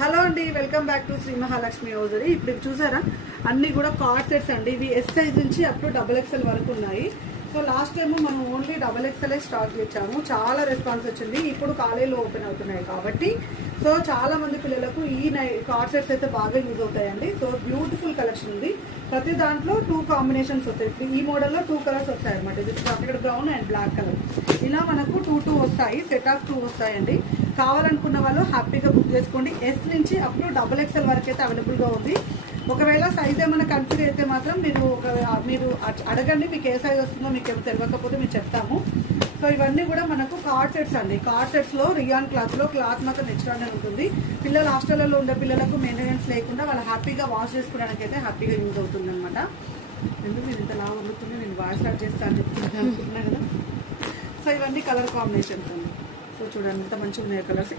Hello అండి, welcome back to Shri Mahalakshmi hosiery. ఇప్పుడు చూసారా అన్ని కూడా కార్డ్ సెట్స్ అండి. ఇవి ఎస్ సైజ్ నుంచి అప్ టు XXL వరకు ఉన్నాయి. సో లాస్ట్ టైం మనం ఓన్లీ XXL స్టాక్ చేసాము. చాలా రెస్పాన్స్ వచ్చింది. ఇప్పుడు కాలేజీలో ఓపెన్ అవుతున్నాయి కాబట్టి సో చాలా మంది పిల్లలకు ఈ కార్డ్ సెట్స్ అయితే బాగా యూజ్ అవుతాయండి. సో బ్యూటిఫుల్ కలెక్షన్ ఉంది. ప్రతి దాంట్లో 2 కాంబినేషన్స్ వస్తాయి. ఈ మోడల్లో 2 కలర్స్ వస్తాయి అనమాట. ఇది chocolate brown and black colour. ఇలా మనకు 2 వస్తాయి. సెట్ ఆఫ్ 2 వస్తాయండి. కావాలనుకున్న వాళ్ళు హ్యాపీగా బుక్ చేసుకోండి. ఎస్ నుంచి అప్ టు XXL వరకు అయితే అవైలబుల్గా ఉంది. ఒకవేళ సైజ్ ఏమైనా కన్ఫ్యూజ్ అయితే మాత్రం మీరు అడగండి. మీకు ఏ సైజ్ వస్తుందో మీకు ఏమో తెలియకపోతే మేము చెప్తాము. సో ఇవన్నీ కూడా మనకు కార్డ్ సెట్స్ అండి. కార్డ్ సెట్స్లో రియాన్ క్లాత్ మాత్రం ఎక్స్ట్రానే ఉంటుంది. పిల్లలు హాస్టల్లో ఉండే పిల్లలకు మెయింటెనెన్స్ లేకుండా వాళ్ళు హ్యాపీగా వాష్ చేసుకోవడానికి అయితే హ్యాపీగా యూజ్ అవుతుంది అనమాట. ఎందుకు నేను ఇంత లాగా వదులుతుంది, నేను వాష్ స్టార్ట్ చేస్తాను అనుకుంటున్నా కదా. సో ఇవన్నీ కలర్ కాంబినేషన్స్ అండి. సో చూడండి ఎంత మంచిగా ఉన్నాయి కలర్స్.